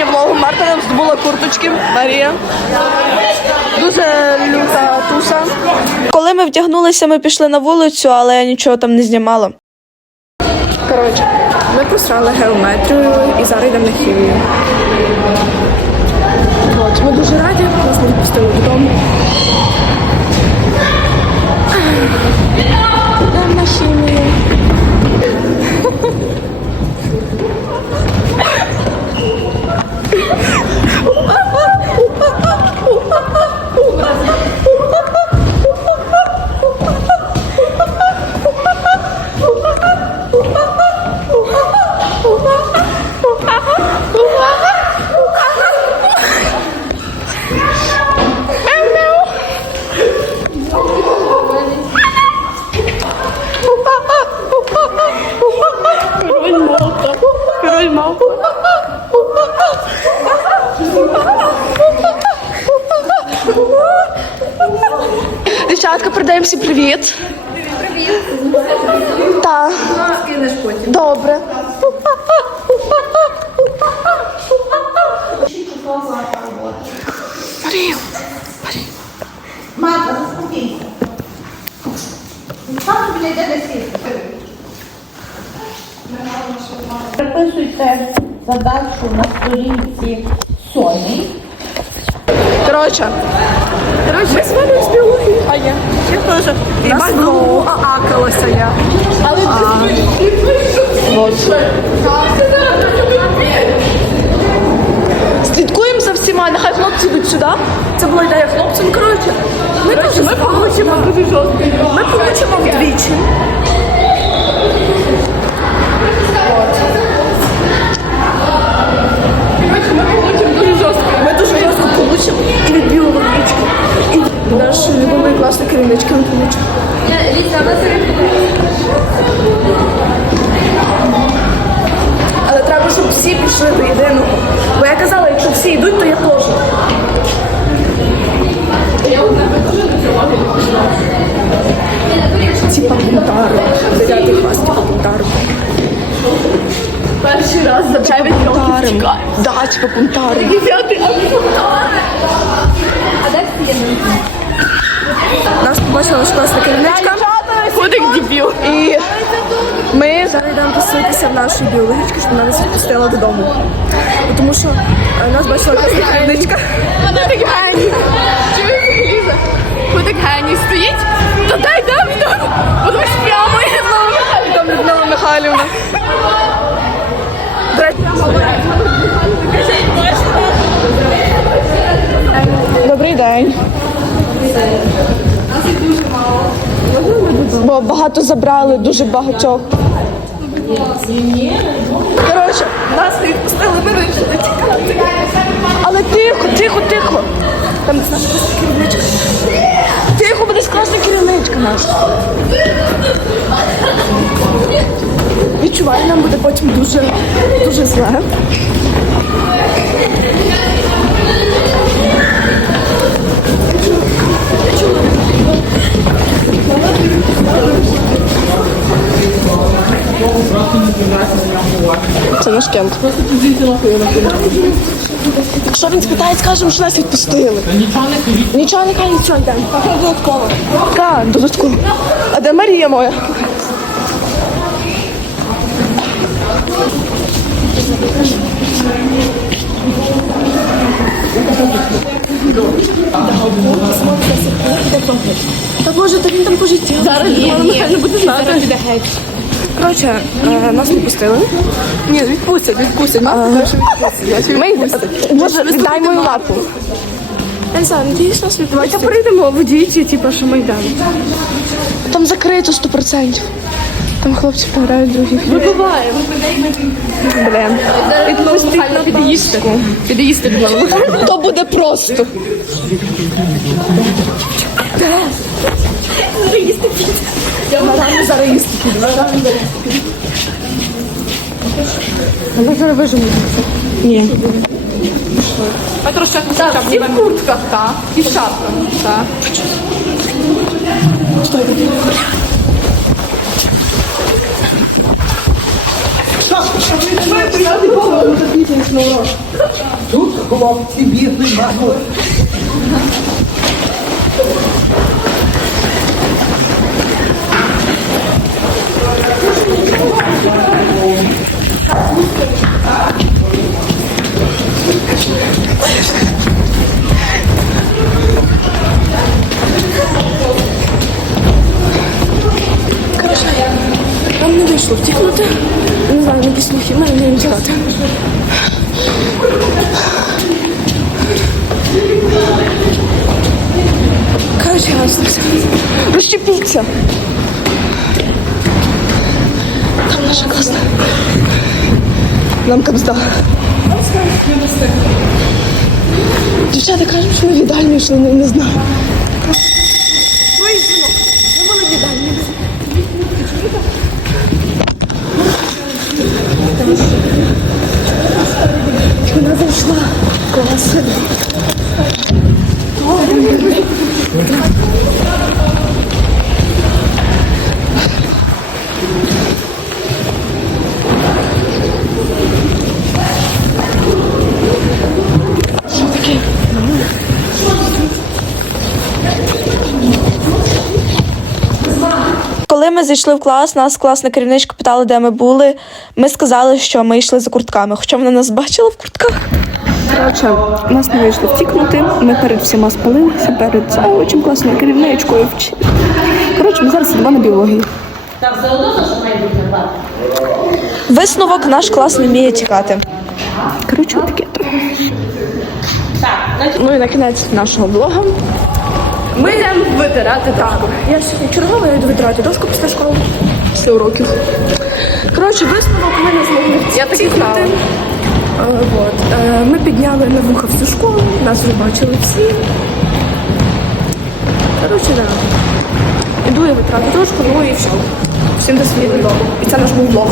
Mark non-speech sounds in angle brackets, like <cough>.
Це влогу. Марта нам здобула курточки. Марія. Дуже люта туса. Коли ми вдягнулися, ми пішли на вулицю, але я нічого там не знімала. Коротше, ми просрали геометрію і зараз йдемо на хімію. Ми дуже раді, нас не відпустили додому. Дівчатка, передаємо всім привіт. Привіт. Так. Добре. Марію. Мата, заспокійся. Сам тобі не йде Переписуйте задачу на сторінці сьомій. Коротше. Ми з вами з. А я? Я теж. І знову аакалася я. Але Слідкуємо за всіма, нехай хлопці йдуть сюди. Це була ідея хлопців. Ну, коротше, ми, коротше, ми получимо, ми получимо вдвічі. Коротше, дуже жорстко получимо И наш нашої любимої класної керівнички Антонички. Але треба, щоб всі пішли до єдиного. Бо я казала, якщо всі йдуть, то я теж. Да, типа бунтари. Дев'ятий, а бунтари. А де всі? Нас побачила наша класна керівничка. Ходик дебіл. І ми зараз йдемо посвятися в нашу біологічку, щоб вона нас відпустила додому. Тому що е, нас бачила класна керівничка. Ходик. Чуєш, Ходик геній стоїть. Та дай дам йдемо. Подумаєш прямо і Людмила Михайлівна. Там Людмила Михайлівна. До речі, Добрий день. Бо багато забрали, дуже багатьох. Коротше, нас не відпустили, ми вирішили тікати. Але тихо, тихо, тихо. Там наша керівничка. Тихо, буде класна керівничка наша. Відчуваю, нам буде потім дуже, дуже зле. Це наш кент. Якщо він спитає, скажемо, що нас відпустили. Нічого не кажіть. Нічого не кажіть. Додатково. Так, додатково. А де Марія моя? Та боже, та він там по житті. Зараз не буде знати. Зараз піде геть. Коротше, е, нас не пустили. Ні, відпустять, відпустять. Нас відпустять. Ми йдемо. Боже, віддай мою лапу. Я не знаю, надіюсь, нас відпустять. Давайте прийдемо водійці, типу, що ми йдемо. Там закрито 100%. Там хлопці пограють другі. Вибиваємо. Блін. Відпустіть на під'їсти. Під'їсти <laughs> То буде просто. Я рано зараз їсти піду. Рано зараз їсти піду. А ми зараз вижимо. Ні. Петро ще так, і в куртках, так, і в шапках, так. Що? Що? Тут хлопці бігли, мабуть. Вийшло втікнути. Не знаю, на піснухи, мене не втікати. Короче, ясно все. Розщепіться. Там наша класна. Нам капзда. Дівчата кажуть, що ми в їдальню йшли, не, не знаю. Gracias. Ми зайшли в клас, нас класна керівничка питала, де ми були. Ми сказали, що ми йшли за куртками, хоча вона нас бачила в куртках. Коротше, нас не вийшло втікнути. Ми перед всіма спалилися, перед завучем класною керівничкою. Коротше, ми зараз йдемо на все одно, що. Висновок наш клас не вміє тікати. Коротше, таке Ну і на кінець нашого блога. Ми йдемо витирати дошку. Я ж чергова, я йду витирати дошку після школи, після уроків. Коротше, висновок ми не змогли Я так і знала. Е, вот. Е, Ми підняли на вуха всю школу, нас вже бачили всі. Коротше, да. Іду я витрати дошку, ну і все. Всім до свидання. І це наш був блог.